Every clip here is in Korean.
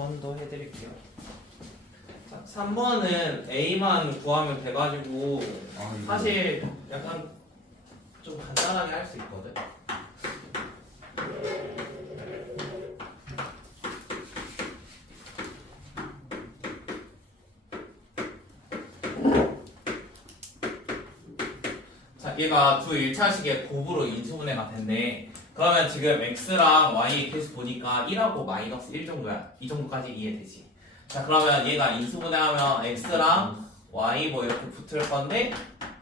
번 더 해드릴게요. 자, 3번은 A만 구하면 돼가지고 사실 약간 좀 간단하게 할 수 있거든. 자, 얘가 두 1차식의 곱으로 인수분해가 됐네. 그러면 지금 x랑 y 계속 보니까 1하고 마이너스 1 정도야. 이 정도까지 이해되지? 자, 그러면 얘가 인수분해하면 x랑 y 뭐 이렇게 붙을 건데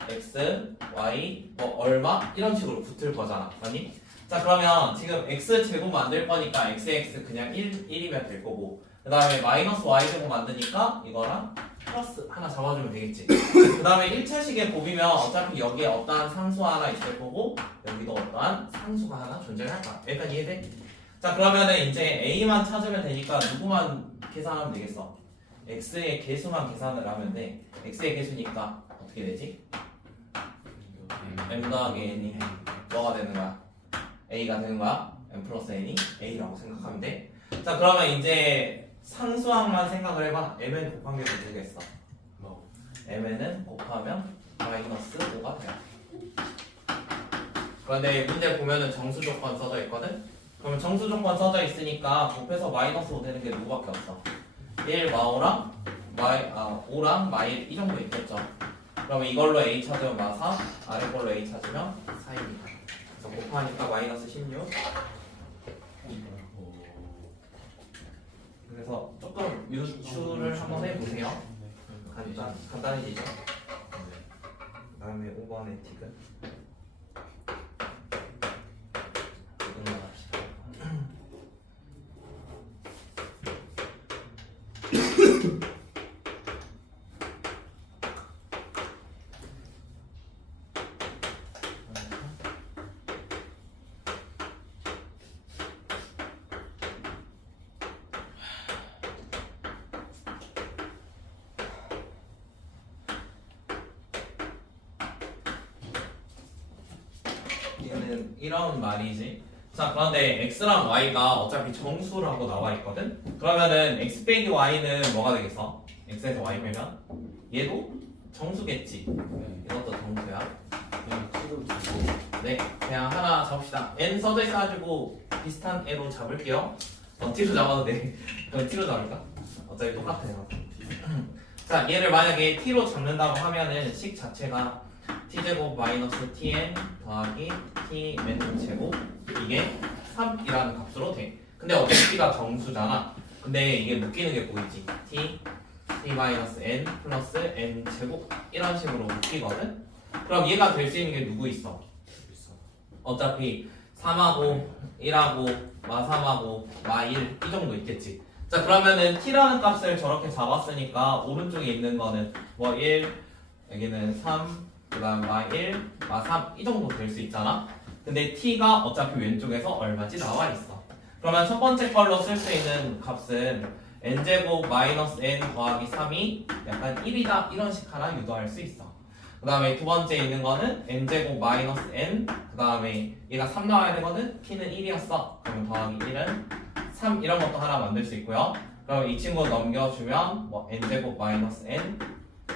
x, y 뭐 얼마? 이런 식으로 붙을 거잖아. 맞니? 자, 그러면 지금 x제곱 만들 거니까 xx 그냥 1이면 될 거고, 그 다음에 마이너스 y제곱 만드니까 이거랑 플러스 하나 잡아주면 되겠지. 그 다음에 1차식의 곱이면 어차피 여기에 어떠한 상수 하나 있을 거고 여기도 어떠한 상수가 하나 존재할 거야. 여기까지 이해돼? 자, 그러면은 이제 a만 찾으면 되니까 누구만 계산하면 되겠어? x의 개수만 계산을 하면 돼. x의 개수니까 어떻게 되지? m 더하기 n이 뭐가 되는 거야? a가 되는 거야? m 플러스 n이 a라고 생각하면 돼. 자, 그러면 이제 상수항만 생각을 해봐. mn 곱한 게 되겠어. mn은 곱하면 마이너스 5가 돼요. 그런데 문제 보면은 정수 조건 써져 있거든? 그러면 정수 조건 써져 있으니까 곱해서 마이너스 5 되는 게 누구밖에 없어? 1 마오랑 5랑 마일 이 정도 있겠죠. 그러면 이걸로 a 찾으면 마4, 아래 걸로 a 찾으면 4입니다. 그래서 곱하니까 마이너스 16. 그래서 조금 유추를 한번 해보세요. 간단해지죠? 그 다음에 5번의 틱은 이것만 합시다. 얘는 이런 말이지. 자, 그런데 x랑 y가 어차피 정수라고 나와 있거든. 그러면은 x 빼기 y는 뭐가 되겠어? x에서 y 빼면 얘도 정수겠지. 이것도 정수야. 네, 그냥 하나 잡읍시다. n 써져 있어가지고 비슷한 애로 잡을게요. t로 잡아도 돼. 그럼 t로 잡을까? 어차피 똑같아요. 자, 얘를 만약에 t로 잡는다고 하면은 식 자체가 t제곱 마이너스 tn 더하기 tn 제곱 이게 3이라는 값으로 돼. 근데 어차피 t가 정수잖아. 근데 이게 묶이는 게 보이지? t 마이너스 n 플러스 n 제곱 이런 식으로 묶이거든? 그럼 얘가 될 수 있는 게 누구 있어? 어차피 3하고 1하고 마3하고 마1 이 정도 있겠지. 자, 그러면은 t라는 값을 저렇게 잡았으니까 오른쪽에 있는 거는 뭐 1, 여기는 3, 그 다음 마1, 마3 이 정도 될 수 있잖아. 근데 t가 어차피 왼쪽에서 얼마지 나와 있어. 그러면 첫 번째 걸로 쓸 수 있는 값은 n제곱 마이너스 n 더하기 3이 약간 1이다 이런 식 하나 유도할 수 있어. 그 다음에 두 번째 있는 거는 n제곱 마이너스 n, 그 다음에 얘가 3 나와야 되거든. t는 1이었어. 그러면 더하기 1은 3 이런 것도 하나 만들 수 있고요. 그럼 이 친구 넘겨주면 뭐 n제곱 마이너스 n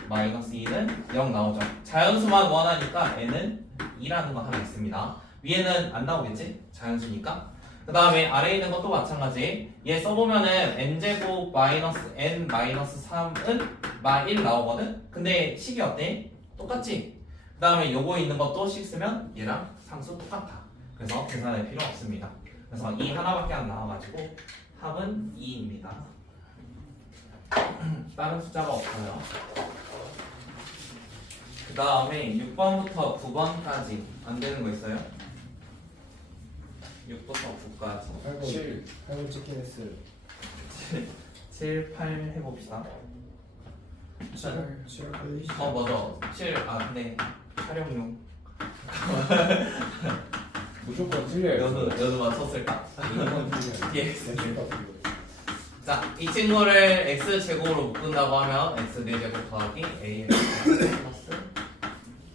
마이너스 2는 0 나오죠. 자연수만 원하니까 n은 2라는 거 하나 있습니다. 위에는 안 나오겠지? 자연수니까. 그 다음에 아래에 있는 것도 마찬가지. 얘 써보면은 n제곱 마이너스 n 마이너스 3은 마1 나오거든? 근데 식이 어때? 똑같지? 그 다음에 요거 있는 것도 식 쓰면 얘랑 상수 똑같아. 그래서 계산할 필요 없습니다. 그래서 2 하나밖에 안 나와가지고 합은 2입니다. 다른 숫자가 없어요. 그 다음에 6번부터 9번까지 안 되는 거 있어요? 6부터 9까지 8번 찍긴 했어요. 7, 8 해봅시다. 7 맞아. 7, 근데 촬영용 무조건 틀려요. 여드만 썼을까? 무조건 틀려요. 예. 네, 제가 틀려요. 자, 이 친구를 x제곱으로 묶은다고 하면 x 4제곱 더하기 a 플러스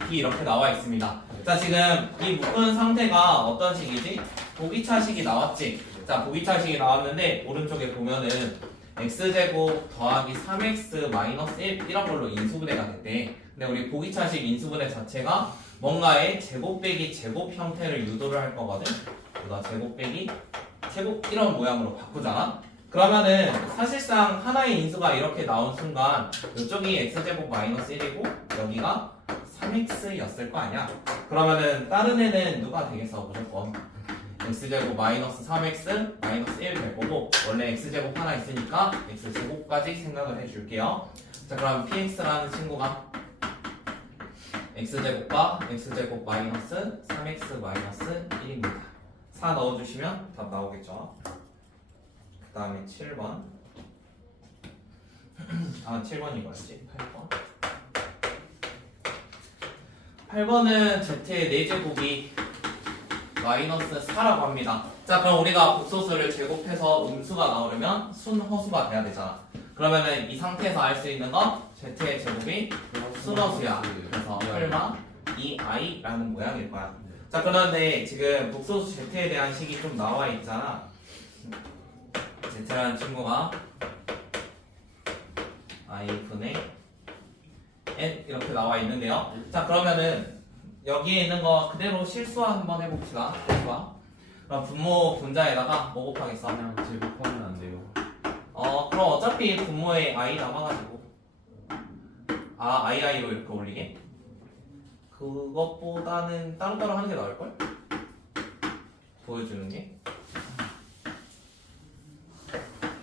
b 이렇게 나와 있습니다. 자, 지금 이 묶은 상태가 어떤 식이지? 보기차식이 나왔지? 자, 보기차식이 나왔는데 오른쪽에 보면은 x제곱 더하기 3x 마이너스 1 이런 걸로 인수분해가 됐대. 근데 우리 보기차식 인수분해 자체가 뭔가의 제곱 빼기 제곱 형태를 유도를 할 거거든. 그러니까 제곱 빼기 제곱 이런 모양으로 바꾸잖아. 그러면은 사실상 하나의 인수가 이렇게 나온 순간 이쪽이 x제곱 마이너스 1이고 여기가 3x였을 거 아니야. 그러면은 다른 애는 누가 되겠어? 무조건 x제곱 마이너스 3x 마이너스 1 될 거고, 원래 x제곱 하나 있으니까 x제곱까지 생각을 해줄게요. 자, 그럼 px라는 친구가 x제곱과 x제곱 마이너스 3x 마이너스 1입니다. 4 넣어주시면 답 나오겠죠. 그 다음에 7번. 아, 7번이 뭐였지? 8번. 8번은 z의 4제곱이 마이너스 4라고 합니다. 자, 그럼 우리가 복소수를 제곱해서 음수가 나오려면 순허수가 돼야 되잖아. 그러면은 이 상태에서 알 수 있는 건 z의 제곱이 순허수야. 그래서 설마 2i라는 모양일 거야. 자, 그런데 지금 복소수 z에 대한 식이 좀 나와 있잖아. z라는 친구가 i분의 n 이렇게 나와 있는데요. 자, 그러면은 여기에 있는 거 그대로 실수화 한번 해봅시다. 실수화. 그럼 분모 분자에다가 뭐 곱하겠어? 그냥 제곱하면 안 돼요. 그럼 어차피 분모에 i 남아가지고 ii로 이렇게 올리게? 그것보다는 따로따로 하는 게 나을걸? 보여주는 게?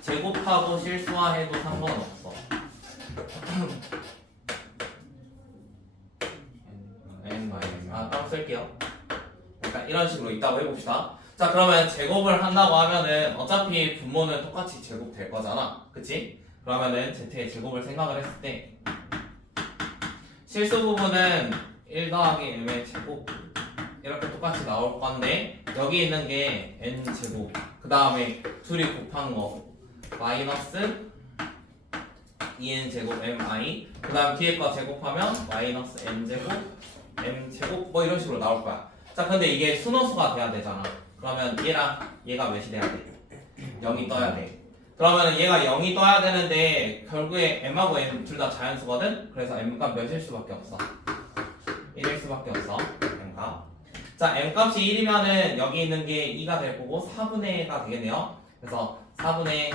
제곱하고 실수화해도 상관은 없어. 따로 쓸게요. 약간 이런 식으로 있다고 해봅시다. 자, 그러면 제곱을 한다고 하면은 어차피 분모는 똑같이 제곱될 거잖아. 그치? 그러면은 z의 제곱을 생각을 했을 때 실수 부분은 1 더하기 m의 제곱 이렇게 똑같이 나올 건데, 여기 있는 게 n제곱, 그 다음에 둘이 곱한 거 마이너스 2n제곱 mi, 그 다음 뒤에 거 제곱하면 마이너스 n제곱 m제곱 뭐 이런 식으로 나올 거야. 자, 근데 이게 순호수가 돼야 되잖아. 그러면 얘랑 얘가 몇이 돼야 돼? 0이 떠야 돼. 그러면 얘가 0이 떠야 되는데 결국에 m하고 n 둘 다 자연수거든? 그래서 m값 몇일 수밖에 없어? 1일 수밖에 없어. m값. 자, m값이 1이면은 여기 있는 게 2가 될 거고 4분의 1가 되겠네요. 그래서 4분의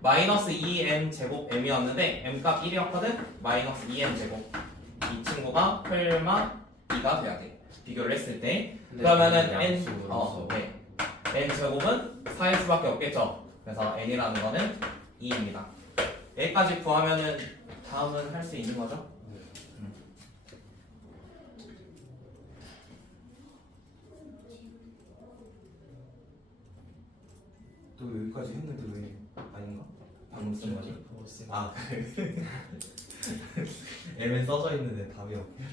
마이너스 2m 제곱 m이었는데 m값 1이었거든? 마이너스 2m 제곱. 이 친구가 설마 2가 돼야 돼. 비교를 했을 때. 그러면은 n n 제곱은 4일 수밖에 없겠죠. 그래서 n이라는 거는 2입니다. 여기까지 구하면은 다음은 할 수 있는 거죠. 또 여기까지 했는데 왜 아닌가? 방금 쓴 거지? 아, 그래. M은 써져 있는데 답이 없네.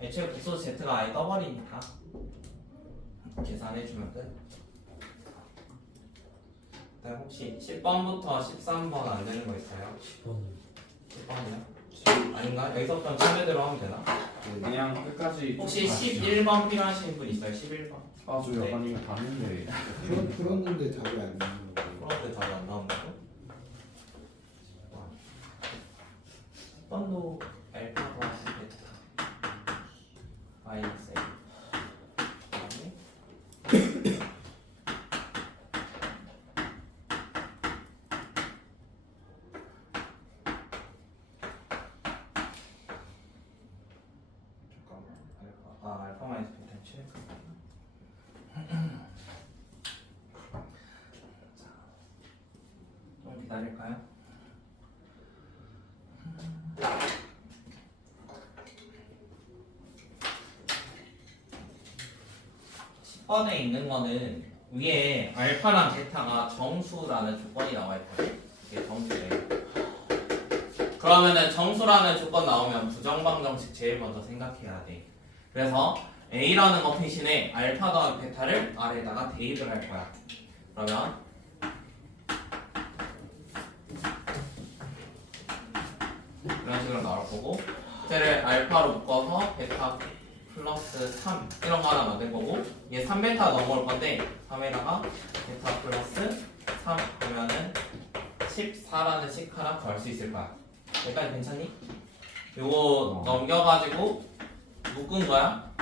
애초에 복소수 Z가 아예 떠버리니까 계산해주면 끝. 그다음 혹시 10번부터 13번 안 되는 거 있어요? 10번이요? 아닌가? 여기서부터 참여대로 하면 되나? 그냥 끝까지. 혹시 11번 필요하신 분 있어요? 11번? 저 약간 이거 봤는데. 풀었는데 답이 안 나오는 거. 풀었는데 답이 안 나온다고? 10번도 알파 더하기 베타 마이너스 A. 알파 마이너스 베타 7. 좀 기다릴까요? 번에 있는 거는 위에 알파랑 베타가 정수라는 조건이 나와 있거든. 이게 정수래. 그러면은 정수라는 조건 나오면 부정방정식 제일 먼저 생각해야 돼. 그래서 A라는 거 대신에 알파 더하기 베타를 아래에다가 대입을 할 거야. 그러면 이런 식으로 나올 거고, 쟤를 알파로 묶어서 베타 플러스 3 이런 거 하나 만들 거고 얘 3베타 넘어올 건데 3에다가 베타 플러스 3 하면은 14라는 식 하나 구할 수 있을 거야. 여기까지 괜찮니? 요거 넘겨가지고 묶은 거야.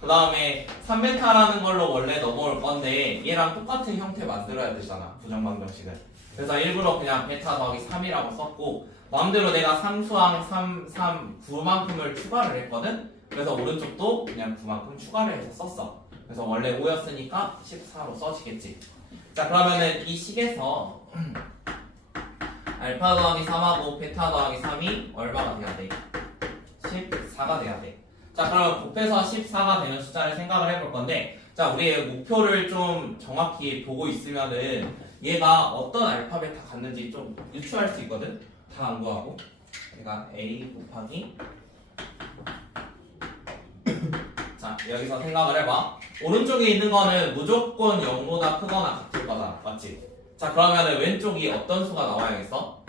그 다음에 3베타라는 걸로 원래 넘어올 건데 얘랑 똑같은 형태 만들어야 되잖아, 부정방정식은. 그래서 일부러 그냥 베타 더하기 3이라고 썼고 마음대로 내가 상수항 3, 9만큼을 추가를 했거든. 그래서 오른쪽도 그냥 9만큼 추가를 해서 썼어. 그래서 원래 5였으니까 14로 써지겠지. 자, 그러면은 이 식에서 알파 더하기 3하고 베타 더하기 3이 얼마가 돼야 돼? 14가 돼야 돼. 자, 그러면 곱해서 14가 되는 숫자를 생각을 해볼 건데, 자, 우리의 목표를 좀 정확히 보고 있으면은 얘가 어떤 알파 베타 갔는지 좀 유추할 수 있거든? 다 안 구하고. 얘가 A 곱하기 자, 여기서 생각을 해봐. 오른쪽에 있는 거는 무조건 0보다 크거나 같을 거다. 맞지? 자, 그러면은 왼쪽이 어떤 수가 나와야겠어?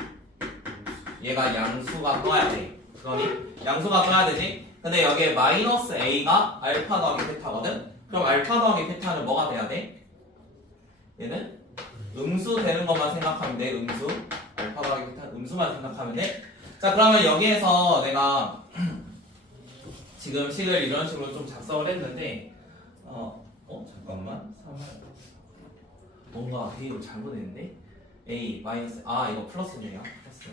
얘가 양수가 떠야 돼. 그러니 양수가 떠야 되지? 근데 여기에 마이너스 A가 알파 더하기 베타거든? 그럼 알파 더하기 베타는 뭐가 돼야 돼? 얘는 음수 되는 것만 생각하면 돼. 음수. 알파 더하기 베타 음수만 생각하면 돼. 자, 그러면 여기에서 내가 지금 식을 이런 식으로 좀 작성을 했는데 잠깐만. 뭔가 A를 잘못했는데? A 마이너스 이거 플러스네요. 플러스.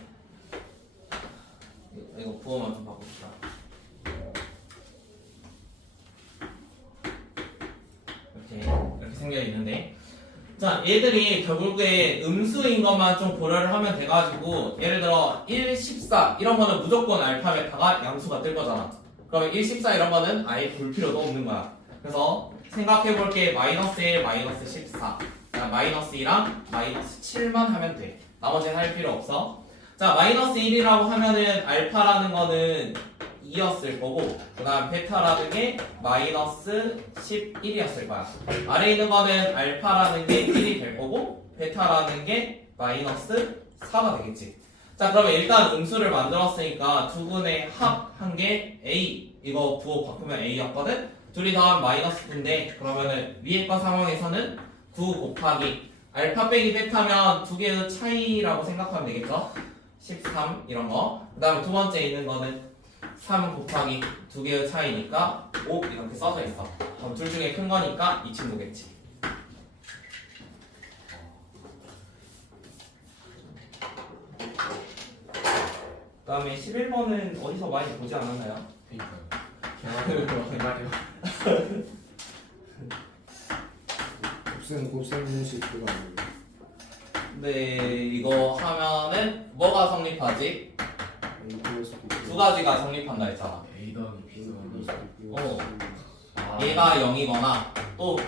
이거 부호만 좀 바꿉시다. 이렇게 생겨 있는데, 자, 얘들이 결국에 음수인 것만 좀 고려를 하면 돼가지고 예를 들어 1, 14 이런 거는 무조건 알파 베타가 양수가 뜰 거잖아. 그러면 1, 14 이런 거는 아예 볼 필요도 없는 거야. 그래서 생각해볼게. 마이너스 1, 마이너스 14 마이너스 2랑 마이너스 7만 하면 돼. 나머지는 할 필요 없어. 자, 마이너스 1이라고 하면은 알파라는 거는 2였을 거고, 그 다음 베타라는 게 마이너스 11이었을 거야. 아래에 있는 거는 알파라는 게 1이 될 거고, 베타라는 게 마이너스 4가 되겠지. 자, 그러면 일단 음수를 만들었으니까 두 분의 합한 게 A, 이거 부호 바꾸면 A였거든? 둘이 더하면 마이너스 9인데, 그러면은 위에 거 상황에서는 9 곱하기 알파 빼기 베타면 두 개의 차이라고 생각하면 되겠죠? 13 이런 거. 그 다음에 두 번째 있는 거는 3 곱하기 두 개의 차이니까 5 이렇게 써져 있어. 그럼 둘 중에 큰 거니까 이 친구겠지. 그 다음에 11번은 어디서 많이 보지 않았나요? 개발해요. 곱셈공식 그거 아니에요? 근데 이거 하면은 뭐가 성립하지? A 플러스 B 두 가지가 성립한다 했잖아. A 더하기 B 플러스 더하기 B 어. 아, 얘가 0이거나 또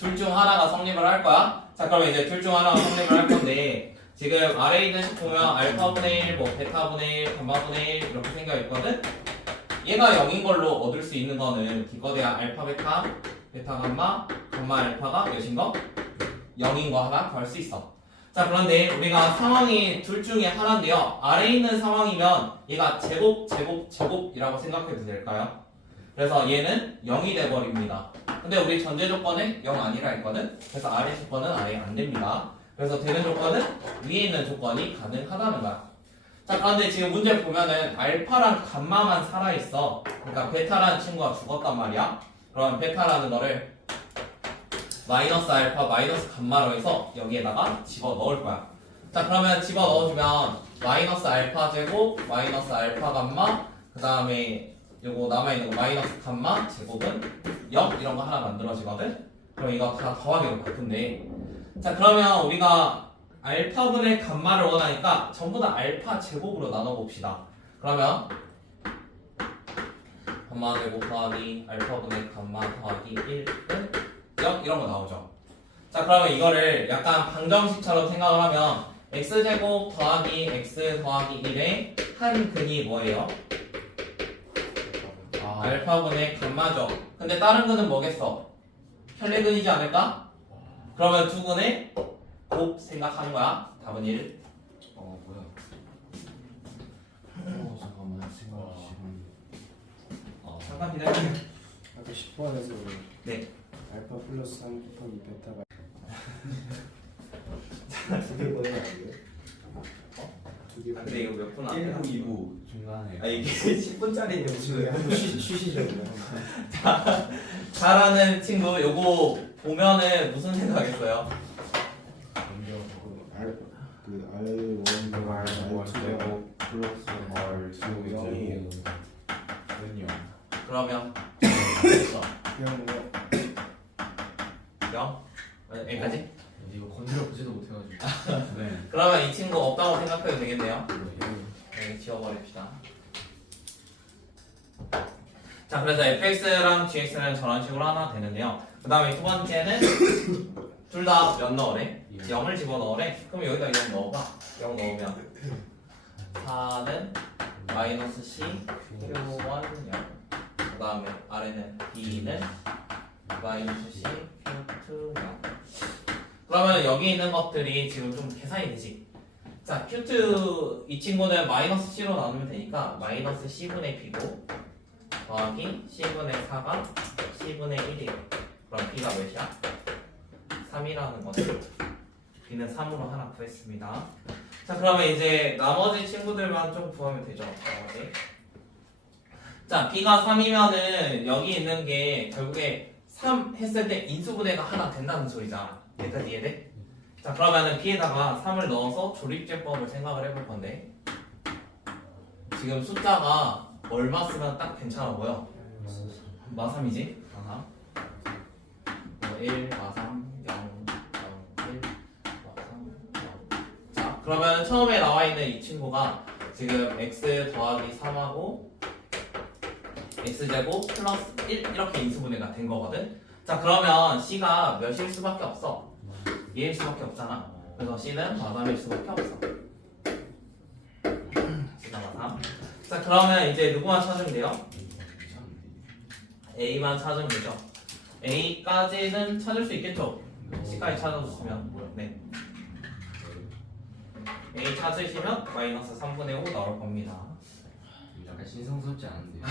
둘 중 하나가 성립을 할 거야. 자, 그러면 이제 둘 중 하나가 성립을 할 건데, 지금 아래에 있는 식 보면 알파분의 1, 뭐 베타분의 1, 감마분의 1 이렇게 생겨 있거든. 얘가 0인 걸로 얻을 수 있는 거는 기껏해야 알파 베타, 베타 감마, 감마 알파가 몇인 거? 0인 거 하나 구할 수 있어. 자, 그런데 우리가 상황이 둘 중에 하나인데요. 아래에 있는 상황이면 얘가 제곱이라고 생각해도 될까요? 그래서 얘는 0이 돼버립니다. 근데 우리 전제 조건은 0 아니라 했거든? 그래서 아래 조건은 아예 안 됩니다. 그래서 되는 조건은 위에 있는 조건이 가능하다는 거야. 자, 그런데 지금 문제 보면은 알파랑 감마만 살아있어. 그러니까 베타라는 친구가 죽었단 말이야. 그러면 베타라는 거를 마이너스 알파 마이너스 감마로 해서 여기에다가 집어 넣을 거야. 자, 그러면 집어 넣어주면 마이너스 알파 제곱 마이너스 알파 감마 그 다음에 요거 남아있는 거 마이너스 감마 제곱은 0 이런 거 하나 만들어지거든. 그럼 이거 다 더하기로 바꾼대. 자, 그러면 우리가 알파분의 감마를 원하니까 전부 다 알파 제곱으로 나눠봅시다. 그러면 감마 제곱 더하기 알파분의 감마 더하기 1은 0 이런 거 나오죠. 자, 그러면 이거를 약간 방정식처럼 생각을 하면 x제곱 더하기 x 더하기 1의 한 근이 뭐예요? 알파분의 감마죠. 근데 다른 근은 뭐겠어? 편례근이지 않을까? 그러면 두 근의 곱 생각하는 거야. 답은 1. 뭐야? 잠깐만 생각 시간. 잠깐 기다려주세요. 아까 10번에서 그래. 네. 알파 플러스 3 곱하기 베타가 두개 보내면 안 돼요? 두개 아, 근데 이거 몇 분 안 1부, 돼요? 2부 중간에 아 이게 10분짜리 지금 한번 쉬시려고요. 잘하는 친구 요거 보면은 무슨 생각했어요? 그 R1 R1 R2가 제곱 플러스 R2 영이에요. 제곱 은요. 그러면 그냥 뭐 0? 여기까지? 이거 건드려 보지도 못해가지고. 네. 그러면 이 친구 없다고 생각해도 되겠네요. 여기 지워버립시다. 자, 그래서 fx랑 gx는 저런 식으로 하나 되는데요. 그 다음에 두 번째는 둘 다 몇 넣으래? 0을 집어넣으래? 그럼 여기다 0 넣어봐. 0 넣으면 4는 마이너스 c q1 0. 그 다음에 아래는 b는 마이너스 c q2 0. 그러면 여기 있는 것들이 지금 좀 계산이 되지? 자, q2 이 친구는 마이너스 c로 나누면 되니까 마이너스 c분의 b고 더하기 c분의 4가 c분의 1이에요. 그럼 b가 몇이야? 3이라는 거죠. b는 3으로 하나 구했습니다. 자, 그러면 이제 나머지 친구들만 좀 구하면 되죠. 나머지. 자, b가 3이면은 여기 있는 게 결국에 3 했을 때 인수분해가 하나 된다는 소리잖아. 여기까지 이해돼? 자, 그러면은 b에다가 3을 넣어서 조립제법을 생각을 해볼 건데 지금 숫자가 얼마 쓰면 딱 괜찮아 보여? 마3이지? 마3 1, 마3, 0, 1, 마3, 0. 자, 그러면 처음에 나와 있는 이 친구가 지금 x 더하기 3하고 x제곱 플러스 1 이렇게 인수분해가 된 거거든? 자, 그러면 c가 몇일 수밖에 없어? 2일 수밖에 없잖아. 그래서 c는 마3일 수밖에 없어. c가 마3. 자, 그러면 이제 누구만 찾으면 돼요? A만 찾으면 되죠. A까지는 찾을 수 있겠죠? C까지 찾아줬으면. 네. A 찾으시면 마이너스 3분의 5 나올 겁니다. 약간 신성스럽지 않은데요.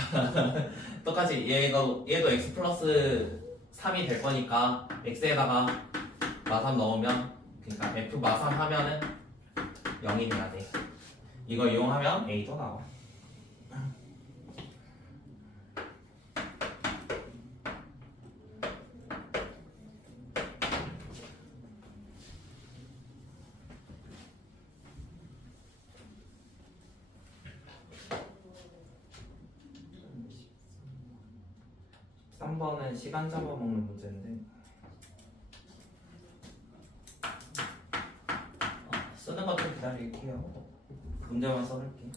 똑같이 얘도 x 플러스 3이 될 거니까 x에다가 마3 넣으면 그러니까 f 마3 하면은 0이 돼야 돼. 이거 이용하면 A도 나와. 삼 번은 시간 잡아먹는 문제인데 쓰는 것 좀 기다릴게요. 문제만 써볼게.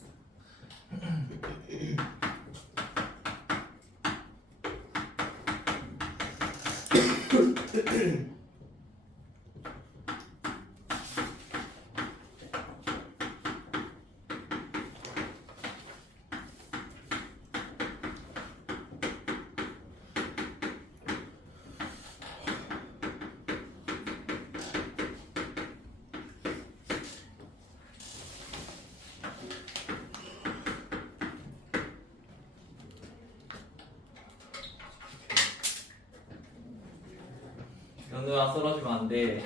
연우야 쓰러지면 안 돼.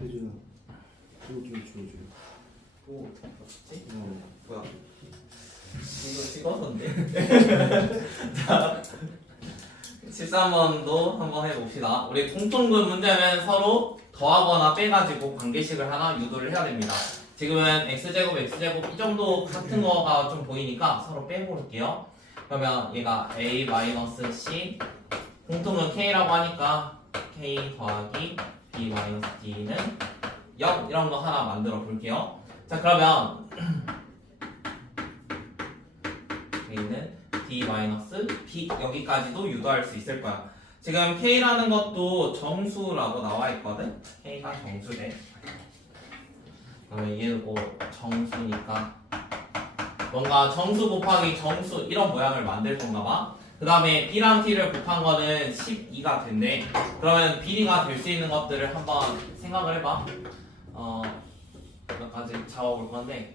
혜준아 또좀 줘줘. 또 어떻게 풀었지? 어. 뭐야? 이거 찍었는데? 자, 13번도 한번 해봅시다. 우리 공통분 문제는 서로 더하거나 빼가지고 관계식을 하나 유도를 해야 됩니다. 지금은 x제곱, x제곱 이 정도 같은 거가 좀 보이니까 서로 빼볼게요. 그러면 얘가 a-c 공통은 k라고 하니까 k 더하기 b-d는 0 이런 거 하나 만들어 볼게요. 자, 그러면 k는 d-b 여기까지도 유도할 수 있을 거야. 지금 k라는 것도 정수라고 나와 있거든. k가 정수래. 그러면 얘도 정수니까 뭔가 정수 곱하기 정수 이런 모양을 만들 건가 봐. 그 다음에 B랑 T를 곱한 거는 12가 된대. 그러면 비리가 될 수 있는 것들을 한번 생각을 해봐. 몇 가지 잡아볼 건데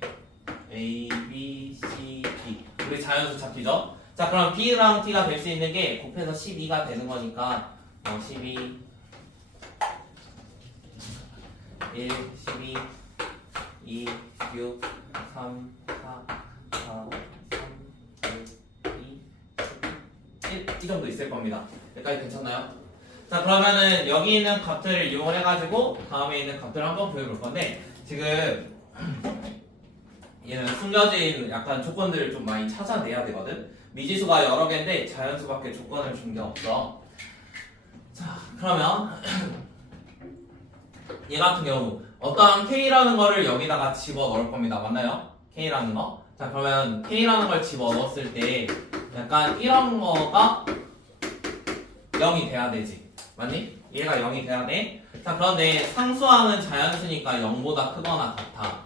A, B, C, D 우리 자연수 찾기죠? 자 그럼 B랑 T가 될 수 있는 게 곱해서 12가 되는 거니까 12 1, 12 2, 6, 3, 4, 4, 3, 2, 1 이 정도 있을 겁니다. 여기까지 괜찮나요? 자 그러면은 여기 있는 값들을 이용을 해가지고 다음에 있는 값들을 한번 구해볼 건데 지금 얘는 숨겨진 약간 조건들을 좀 많이 찾아내야 되거든. 미지수가 여러 개인데 자연수밖에 조건을 준 게 없어. 자 그러면 얘 같은 경우 어떠한 K라는 거를 여기다가 집어넣을 겁니다. 맞나요? K라는 거. 자 그러면 K라는 걸 집어넣었을 때 약간 이런 거가 0이 돼야 되지. 맞니? 얘가 0이 돼야 돼. 자 그런데 상수항은 자연수니까 0보다 크거나 같아.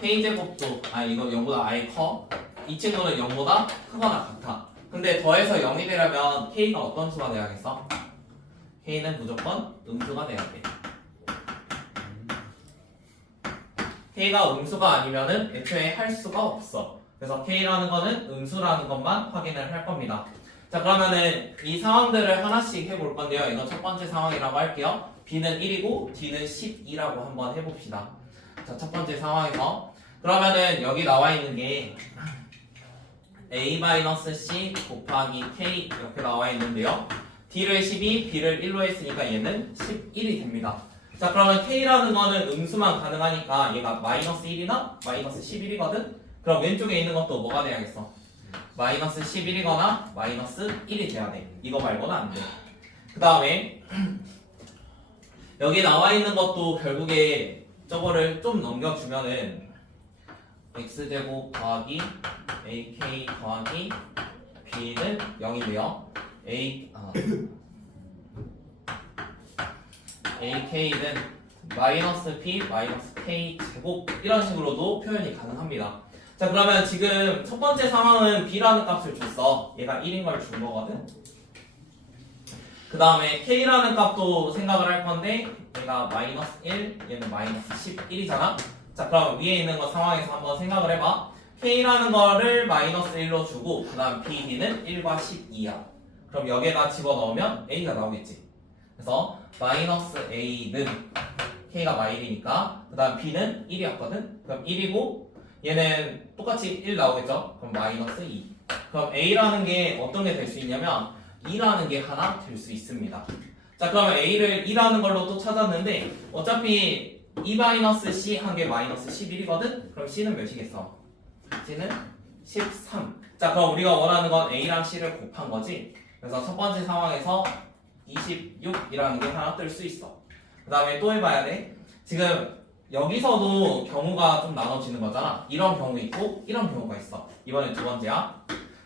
K제곱도 이거 0보다 아예 커. 이 친구는 0보다 크거나 같아. 근데 더해서 0이 되려면 K가 어떤 수가 돼야겠어? K는 무조건 음수가 돼야 돼. K가 음수가 아니면은 애초에 할 수가 없어. 그래서 K라는 거는 음수라는 것만 확인을 할 겁니다. 자 그러면은 이 상황들을 하나씩 해볼 건데요. 이건 첫 번째 상황이라고 할게요. B는 1이고 D는 12라고 한번 해봅시다. 자 첫 번째 상황에서 그러면은 여기 나와 있는 게 A-C 곱하기 K 이렇게 나와 있는데요. D를 12, B를 1로 했으니까 얘는 11이 됩니다. 자 그러면 K라는 거는 음수만 가능하니까 얘가 마이너스 1이나 마이너스 11이거든? 그럼 왼쪽에 있는 것도 뭐가 돼야겠어? 마이너스 11이거나 마이너스 1이 돼야 돼. 이거 말고는 안 돼. 그 다음에 여기 나와 있는 것도 결국에 저거를 좀 넘겨주면은 x제곱 더하기 ak 더하기 b는 0이 돼요. ak는 마이너스 b 마이너스 k 제곱 이런 식으로도 표현이 가능합니다. 자 그러면 지금 첫 번째 상황은 b라는 값을 줬어. 얘가 1인 걸 준 거거든. 그 다음에 k라는 값도 생각을 할 건데 얘가 마이너스 1 얘는 마이너스 11이잖아. 자 그럼 위에 있는 거 상황에서 한번 생각을 해봐. k라는 거를 마이너스 1로 주고 그 다음 b, d는 1과 12야. 그럼 여기에다 집어넣으면 a가 나오겠지. 그래서 마이너스 a는 k가 마일이니까 그 다음 b는 1이었거든. 그럼 1이고 얘는 똑같이 1 나오겠죠. 그럼 마이너스 2. 그럼 a라는 게 어떤 게 될 수 있냐면 2라는 게 하나 될 수 있습니다. 자 그러면 a를 2라는 걸로 또 찾았는데 어차피 2-c 한 게 마이너스 11이거든? 그럼 c는 몇이겠어? c는 13. 자 그럼 우리가 원하는 건 a랑 c를 곱한 거지. 그래서 첫 번째 상황에서 26이라는 게 하나 뜰 수 있어. 그 다음에 또 해봐야 돼. 지금 여기서도 경우가 좀 나눠지는 거잖아. 이런 경우 있고 이런 경우가 있어. 이번엔 두 번째야.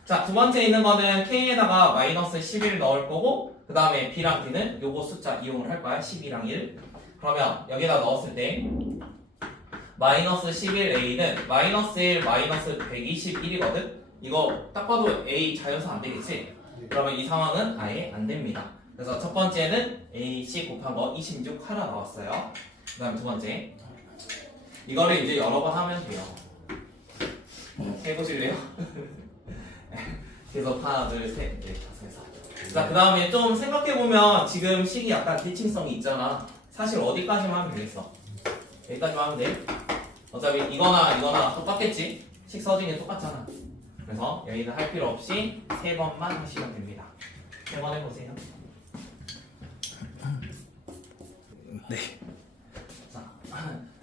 자 두 번째 있는 거는 k에다가 마이너스 11 넣을 거고 그 다음에 b랑 d는 요거 숫자 이용을 할 거야. 12랑 1. 그러면 여기다 넣었을 때 마이너스 11a는 마이너스 1 마이너스 121이거든? 이거 딱 봐도 a 자연수 안 되겠지? 그러면 이 상황은 아예 안 됩니다. 그래서 첫 번째는 ac 곱한 거 26 하나 나왔어요. 그 다음 두 번째 이거를 이제 여러 번 하면 돼요. 해보실래요? 계속 하나 둘셋넷 다섯 여섯. 자 그 다음에 좀 생각해보면 지금 식이 약간 대칭성이 있잖아. 사실 어디까지만 하면 되겠어? 여기까지만 하면 돼. 어차피 이거나 똑같겠지? 식 서진이 똑같잖아. 그래서 여기는 할 필요 없이 세 번만 하시면 됩니다. 세 번 해보세요. 네. 자,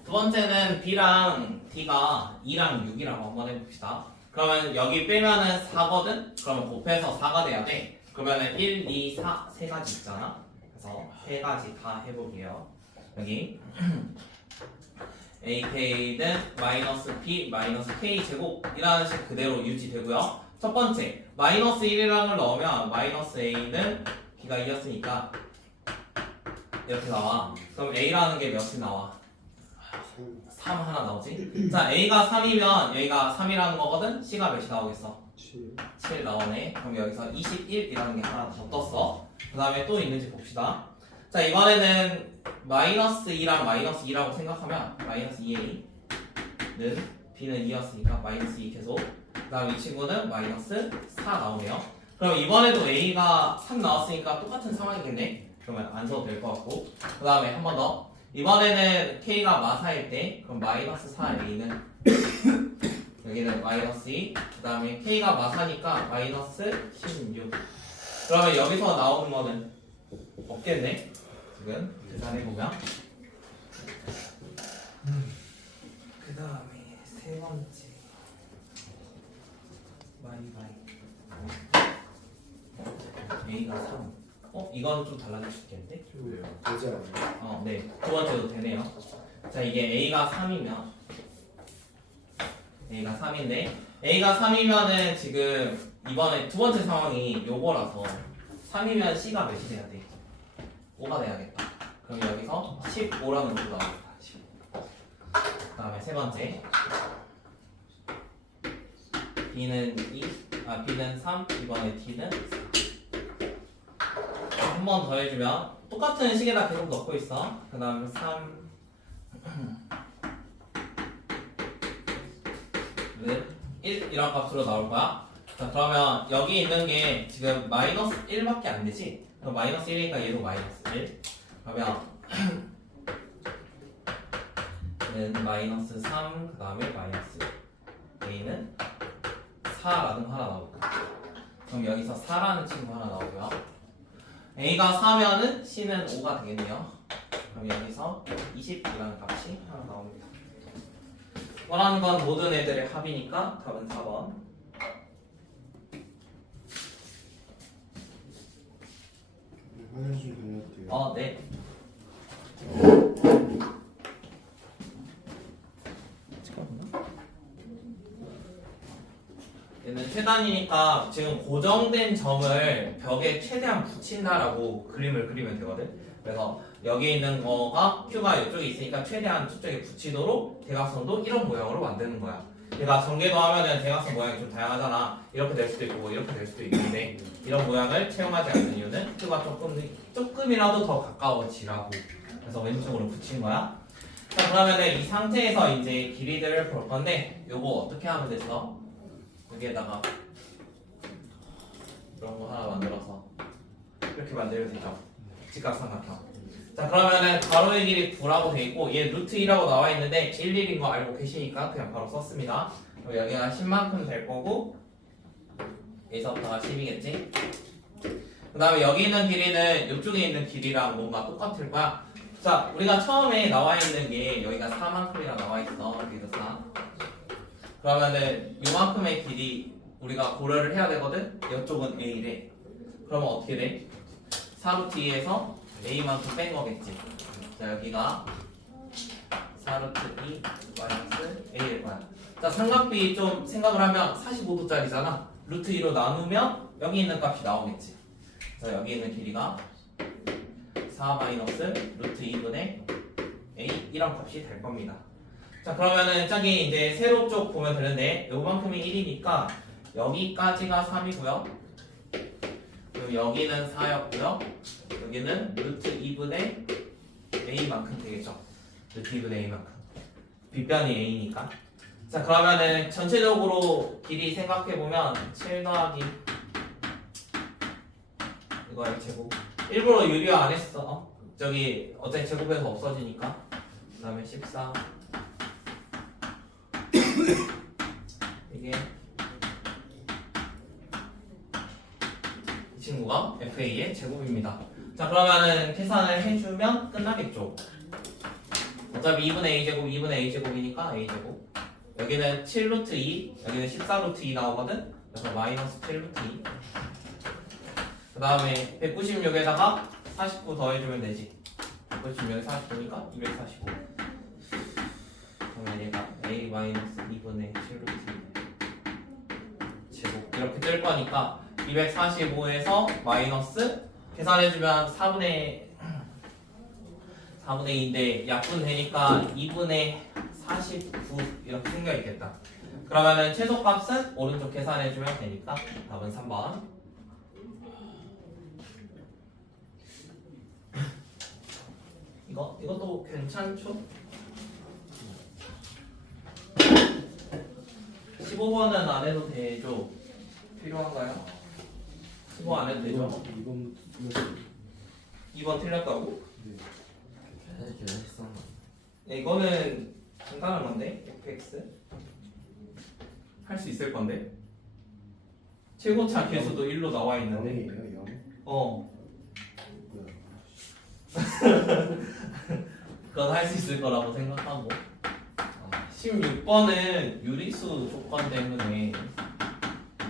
두 번째는 B랑 D가 2랑 6이라고 한번 해봅시다. 그러면 여기 빼면은 4거든? 그러면 곱해서 4가 돼야 돼. 그러면은 1, 2, 4 세 가지 있잖아. 그래서 세 가지 다 해볼게요. 여기 ak는 마이너스 b 마이너스 k 제곱이라는 식 그대로 유지되고요. 첫 번째 마이너스 1이라는 걸 넣으면 마이너스 a는 b가 2였으니까 이렇게 나와. 그럼 a라는 게 몇이 나와? 3 하나 나오지? 자 a가 3이면 여기가 3이라는 거거든? c가 몇이 나오겠어? 7 나오네. 그럼 여기서 21이라는 게 하나 더 떴어. 그 다음에 또 있는지 봅시다. 자, 이번에는 마이너스 2랑 마이너스 2라고 생각하면 마이너스 2a는 b는 2였으니까 마이너스 2 계속. 그 다음 이 친구는 마이너스 4 나오네요. 그럼 이번에도 a가 3 나왔으니까 똑같은 상황이겠네. 그러면 안 써도 될 것 같고. 그 다음에 한 번 더. 이번에는 k가 마사일 때 그럼 마이너스 4a는 여기는 마이너스 2. 그 다음에 k가 마사니까 마이너스 16. 그러면 여기서 나오는 거는 없겠네. 지금 계산해보면. 그 다음에 세 번째 a가 3. 이건 좀 달라질 수 있겠는데? 되지 않아요? 네. 두 번째도 되네요. 자, 이게 a가 3이면 a가 3인데 a가 3이면은 지금 이번에 두 번째 상황이 요거라서 3이면 c가 몇이 돼야 돼? 5가 돼야겠다. 그럼 여기서 15라는 거 나오겠다. 15. 그 다음에 세 번째 b는 2, b는 3, 이번에 d는 4. 한 번 더 해주면 똑같은 식에다 계속 넣고 있어. 그 다음 3는 1 이런 값으로 나올 거야. 자, 그러면 여기 있는 게 지금 마이너스 1밖에 안 되지? 그럼 마이너스 1이니까 얘도 마이너스 1. 그러면 는 마이너스 3, 그 다음에 마이너스 a는 4라는 거 하나 나올까? 그럼 여기서 4라는 친구 하나 나오고요. a가 4면은 c는 5가 되겠네요. 그럼 여기서 20이라는 값이 하나 나옵니다. 원하는 건 모든 애들의 합이니까 답은 4번. 화장실 다녀도 돼요? 네. 얘는 최단이니까 지금 고정된 점을 벽에 최대한 붙인다라고 그림을 그리면 되거든. 그래서 여기 있는 거가 Q가 이쪽에 있으니까 최대한 저쪽에 붙이도록 대각선도 이런 모양으로 만드는 거야. 그러니까 전개도 하면은 대각선 모양이 좀 다양하잖아. 이렇게 될 수도 있고 이렇게 될 수도 있는데 이런 모양을 채용하지 않는 이유는 Q가 조금이라도 더 가까워지라고. 그래서 왼쪽으로 붙인 거야. 자, 그러면은 이 상태에서 이제 길이들을 볼 건데 요거 어떻게 하면 되죠? 여기에다가 이런 거 하나 만들어서 이렇게 만들면 되죠. 직각삼각형. 자, 그러면은 가로의 길이 9라고 돼 있고 얘 루트 2라고 나와 있는데 11인 거 알고 계시니까 그냥 바로 썼습니다. 그럼 여기가 10만큼 될 거고 여기서부터가 10이겠지. 그 다음에 여기 있는 길이는 이쪽에 있는 길이랑 뭔가 똑같을 거야. 자, 우리가 처음에 나와 있는 게 여기가 4만큼이라 나와 있어. 여기서 4. 그러면은 요만큼의 길이 우리가 고려를 해야 되거든. 이쪽은 a래. 그러면 어떻게 돼? 4루트 2에서 a만큼 뺀 거겠지. 자, 여기가 4루트 2 마이너스 a일 거야. 자, 삼각비 좀 생각을 하면 45도짜리잖아. 루트 2로 나누면 여기 있는 값이 나오겠지. 자, 여기 있는 길이가 4 마이너스 루트 2분의 a 이런 값이 될 겁니다. 자, 그러면은 저기 이제 세로 쪽 보면 되는데 요만큼이 1이니까 여기까지가 3이고요. 그리고 여기는 4였고요. 여기는 루트 2분의 a만큼 되겠죠. 루트 2분의 a만큼. 빗변이 a니까. 자, 그러면은 전체적으로 길이 생각해보면 7 더하기 이거의 제곱. 일부러 유리화 안 했어. 저기 어차피 제곱해서 없어지니까. 그 다음에 14 이게 이 친구가 FA의 제곱입니다. 자, 그러면은 계산을 해주면 끝나겠죠. 어차피 2분의 a제곱 2분의 a제곱이니까 a제곱. 여기는 7루트 2 여기는 14루트 2 나오거든. 그래서 마이너스 7루트 2. 그 다음에 196에다가 49 더해주면 되지. 196에 49니까 245. 그러면 얘가 a 마이너스 2분의 7루트 2 제곱 이렇게 뜰 거니까 245에서 마이너스 계산해주면 4분의 2인데 약분 되니까 2분의 49 이렇게 생겨있겠다. 그러면은 최소값은 오른쪽 계산해주면 되니까 답은 3번. 이것도 괜찮죠? 15번은 안 해도 되죠? 필요한가요? 15 안 해도 되죠? 이건 틀렸어요. 2번 틀렸다고? 계산했어. 네, 이거는 간단한 건데 fx 할 수 있을 건데 최고차 계수도 1로 나와 있는데 0이에요 0. 어 뭐야. 그건 할 수 있을 거라고 생각하고 16번은 유리수 조건 때문에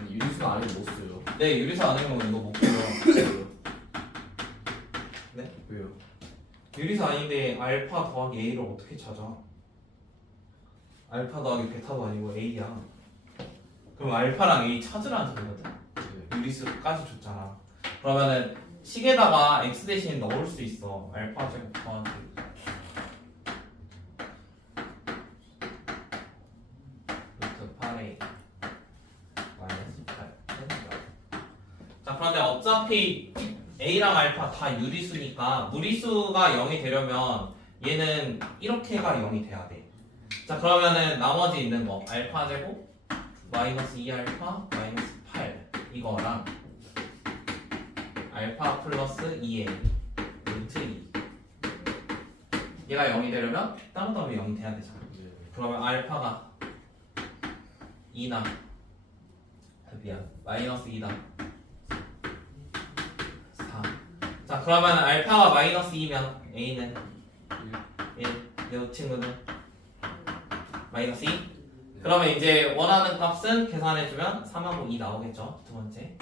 유리수가 아니면 못 써요. 네 유리수 아니면 이거 못 풀어요. 네? 왜요? 유리수 아닌데 알파 더하기 A를 어떻게 찾아? 알파 더하기 베타도 아니고 A야. 그럼 알파랑 A 찾으라는 소리거든. 네. 유리수까지 줬잖아. 그러면은 식에다가 x 대신 넣을 수 있어. 알파 제곱 더하기 루트 8a 마이너스 8. 자 그런데 어차피 A랑 알파 다 유리수니까 무리수가 0이 되려면 얘는 이렇게가 0이 돼야 돼. 자 그러면은 나머지 있는 거 알파 제곱 마이너스 2알파 마이너스 8 이거랑 알파 플러스 2a 루트 2 얘가 0이 되려면 따로따로 0이 돼야 되잖아. 네. 그러면 알파가 2나 미안 마이너스 2다 4. 자 그러면 알파가 마이너스 2면 a는 1. 이 친구는 마이너스 2. 그러면 이제 원하는 값은 계산해주면 3하고 2 나오겠죠. 두 번째.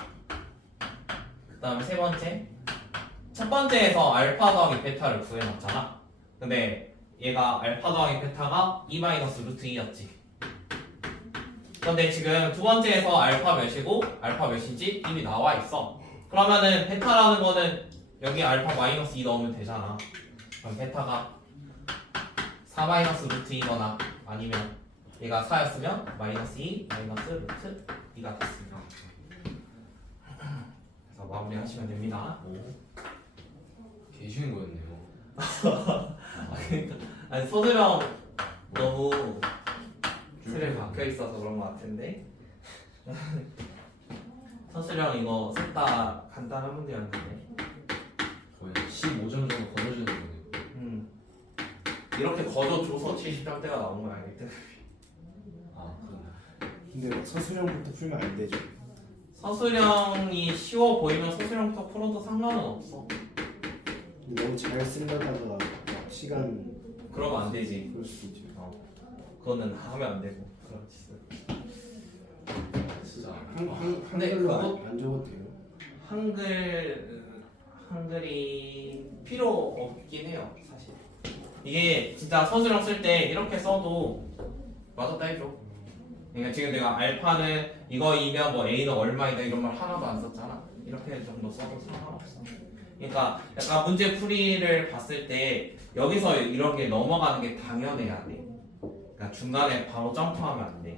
그 다음에 세 번째. 첫 번째에서 알파 더하기 베타를 구해놨잖아. 근데 얘가 알파 더하기 베타가 2 마이너스 루트 2였지. 그런데 지금 두 번째에서 알파 몇이고 알파 몇인지 이미 나와 있어. 그러면은 베타라는 거는 여기 알파 마이너스 2 넣으면 되잖아. 그럼 베타가 4 마이너스 루트 2거나 아니면 얘가 4였으면 마이너스 2 마이너스 루트 2가 됐습니다. 그래서 마무리 하시면 됩니다. 개 쉬운 거였네요. 아니 서두령 너무 틀에 박혀 있어서 그런 것 같은데 서술형 이거 셋 다 간단한 문제였는데 거의 15점 정도 거둬주는 거네요. 이렇게 거둬줘서 70점대가 나온 건 아니거든. 아 그러네. 근데 막 서술형부터 풀면 안 되죠. 서술형이 쉬워 보이면 서술형부터 풀어도 상관은 없어. 근데 너무 잘 쓰려다가 막 시간 그러면 안 되지. 그럴 수도 있죠. 그거는 하면 안 되고 그런 짓을. 진짜. 근데 한글로 그거- 안 적어도 돼요. 한글이 필요 없긴 해요 사실. 이게 진짜 서술형 쓸 때 이렇게 써도 맞았다 해줘. 그러니까 지금 내가 알파는 이거이면 뭐 A는 얼마이다 이런 말 하나도 안 썼잖아. 이렇게 정도 써도 상관없어. 그러니까 약간 문제 풀이를 봤을 때 여기서 이런 게 넘어가는 게 당연해야 돼. 그러니까 중간에 바로 점프하면 안 돼.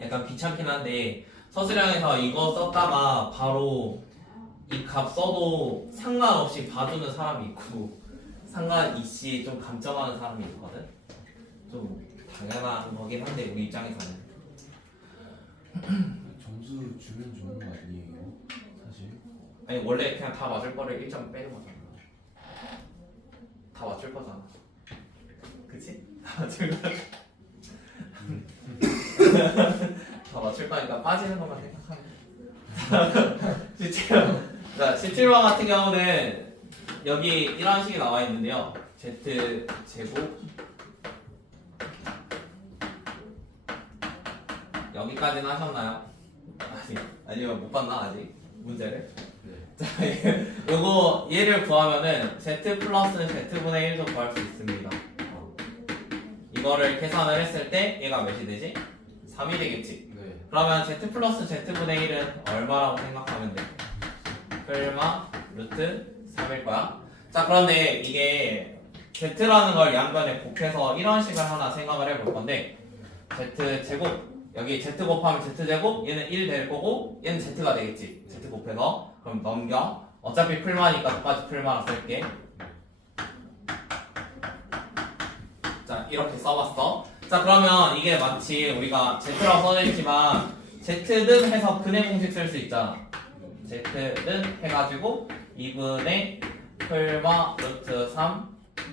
약간 귀찮긴 한데 서술형에서 이거 썼다가 바로 이 값 써도 상관없이 봐주는 사람이 있고 상관 이씨 좀 감점하는 사람이 있거든. 좀 당연한 거긴 한데 우리 입장에서는. 점수 주면 좋은 거 아니에요? 사실. 아니 원래 그냥 다 맞을 거를 1점 빼는 거잖아. 다 맞출 거잖아. 그치? 다 맞출 거. 다 맞출 거니까 빠지는 것만 생각하면. 실제로. 자, 17번 같은 경우는 여기 이런 식이 나와 있는데요. z 제곱 여기까지는 하셨나요? 아니면 못 봤나 아직 문제를? 네. 자, 요거 얘를 구하면은 z 플러스 z분의 1도 구할 수 있습니다. 이거를 계산을 했을 때 얘가 몇이 되지? 3이 되겠지. 네. 그러면 z 플러스 z분의 1은 얼마라고 생각하면 돼? 설마 루트 3일 거야. 자 그런데 이게 z라는 걸 양변에 곱해서 이런 식을 하나 생각을 해볼 건데 z 제곱 여기 z 곱하면 z 제곱 얘는 1 될 거고 얘는 z가 되겠지. z 곱해서 그럼 넘겨. 어차피 풀마니까 똑같이 풀마라 쓸게. 자 이렇게 써봤어. 자 그러면 이게 마치 우리가 z라고 써져있지만 z는 해서 근의 공식 쓸 수 있잖아. z는 해가지고 2분의 풀마 루트 3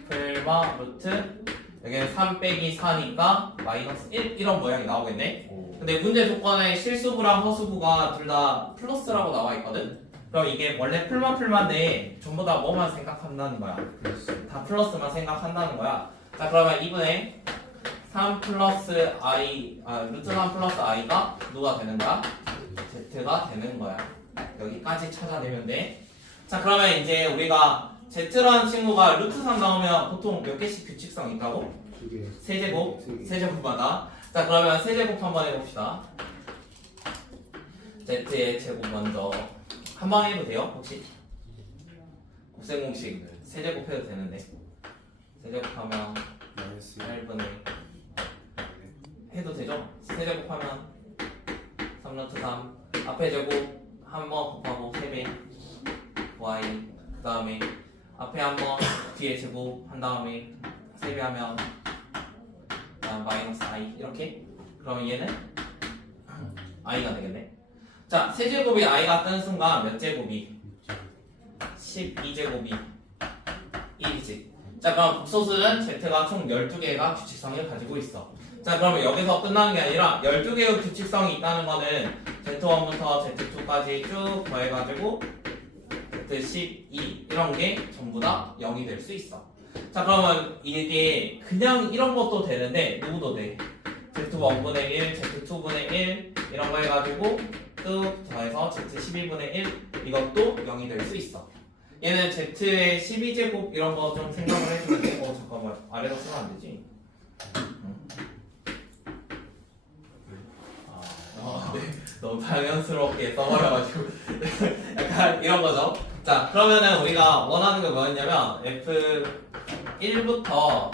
풀마 루트 여기는 3 빼기 4니까 마이너스 1 이런 모양이 나오겠네. 오. 근데 문제 조건에 실수부랑 허수부가 둘 다 플러스라고 나와 있거든. 그럼 이게 원래 풀마인데 전부 다 뭐만 생각한다는 거야. 다 플러스만 생각한다는 거야. 자 그러면 2분의 3 플러스 i 루트 3 플러스 i가 누가 되는 거야? z가 되는 거야. 여기까지 찾아내면 돼. 자 그러면 이제 우리가 z라는 친구가 루트 3 나오면 보통 몇 개씩 규칙성 있다고? 2개. 세제곱? 세 개. 세제곱마다. 자 그러면 세제곱 한번 해봅시다. z의 제곱 먼저 한 방 해도 돼요? 혹시? 곱셈 공식 세제곱 해도 되는데 세제곱하면 마이너스 8분의 해도 되죠? 세제곱하면 3루트 3 앞에 제곱 한 번 곱하고 3배 y 그 다음에 앞에 한 번 뒤에 제곱 한 다음에 3배 하면 마이너스 i 이렇게. 그러면 얘는 i가 되겠네. 자 세제곱이 i가 뜨는 순간 몇 제곱이? 12제곱이 1이지. 자 그럼 복소수는 z가 총 12개가 규칙성을 가지고 있어. 자 그러면 여기서 끝나는 게 아니라 12개의 규칙성이 있다는 거는 z1부터 z2까지 쭉 더해가지고 z12 이런 게 전부 다 0이 될 수 있어. 자 그러면 이게 그냥 이런 것도 되는데 누구도 돼. z1분의 1, z2분의 1 이런 거 해가지고 쭉 더해서 z12분의 1 이것도 0이 될 수 있어. 얘는 z의 12제곱 이런 거 좀 생각을 해주면 돼. 잠깐만 아래로 쓰면 안 되지. 네. 너무 당연스럽게 써버려가지고 약간 이런 거죠. 자 그러면은 우리가 원하는 게 뭐였냐면 F1부터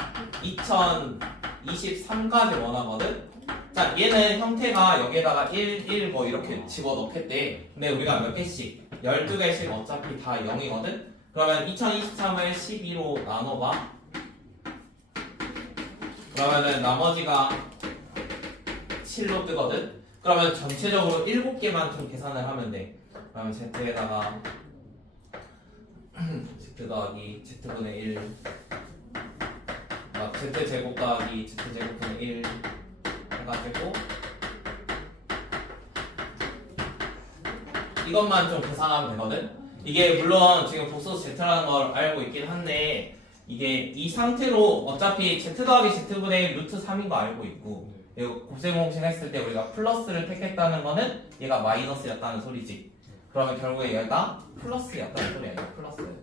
2023까지 원하거든. 자 얘는 형태가 여기에다가 1, 1 뭐 이렇게 집어넣겠대. 근데 우리가 몇 개씩 12개씩 어차피 다 0이거든. 그러면 2023을 12로 나눠봐. 그러면은 나머지가 7로 뜨거든. 그러면 전체적으로 7개만 좀 계산을 하면 돼. 그러면 z에다가 z 더하기 z분의 1 z제곱 더하기 z제곱분의 1 해가지고 이것만 좀 계산하면 되거든. 이게 물론 지금 복소수 z라는 걸 알고 있긴 한데 이게 이 상태로 어차피 z 더하기 z분의 1 루트 3인 거 알고 있고 이거 곱셈 공식 했을 때 우리가 플러스를 택했다는 거는 얘가 마이너스였다는 소리지. 그러면 결국에 얘가 플러스였다는 소리야. 이거 플러스.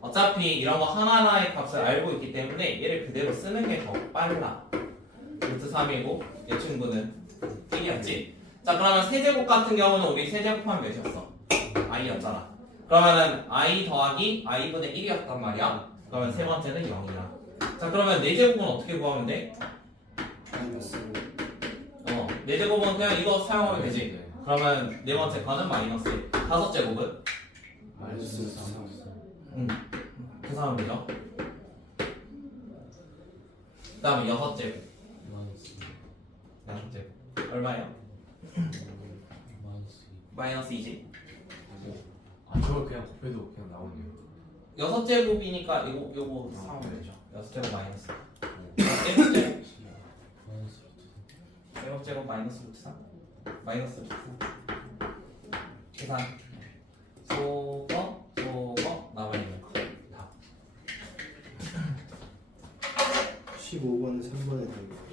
어차피 이런 거 하나하나의 값을 알고 있기 때문에 얘를 그대로 쓰는 게 더 빨라. 루트 3이고 얘 친구는 1이었지. 자 그러면 세제곱 같은 경우는 우리 세제곱하면 몇이었어? i였잖아. 그러면은 i 더하기 i분의 1이었단 말이야. 그러면 세 번째는 0이야. 자 그러면 네 제곱은 어떻게 구하면 돼? 마이너스 4 제곱은 그냥 이거 사용하면 되지. 그러면 네 번째 거는 마이너스 1. 5 제곱은? 마이너스 3. 계산하면 되죠. 그 다음에 6 제곱. 6 제곱. 얼마예요? 마이너스 2지. 아 저걸 그냥 곱해도 그냥 나오네요. 6 제곱이니까 요거 사용하면 되죠. 6 제곱 마이너스. 7 제곱. 7 제곱 마이너스 루트 3. 마이너스 루트 3. 계산. 소거 남아있는 거. 답. 15번은 3번에 되고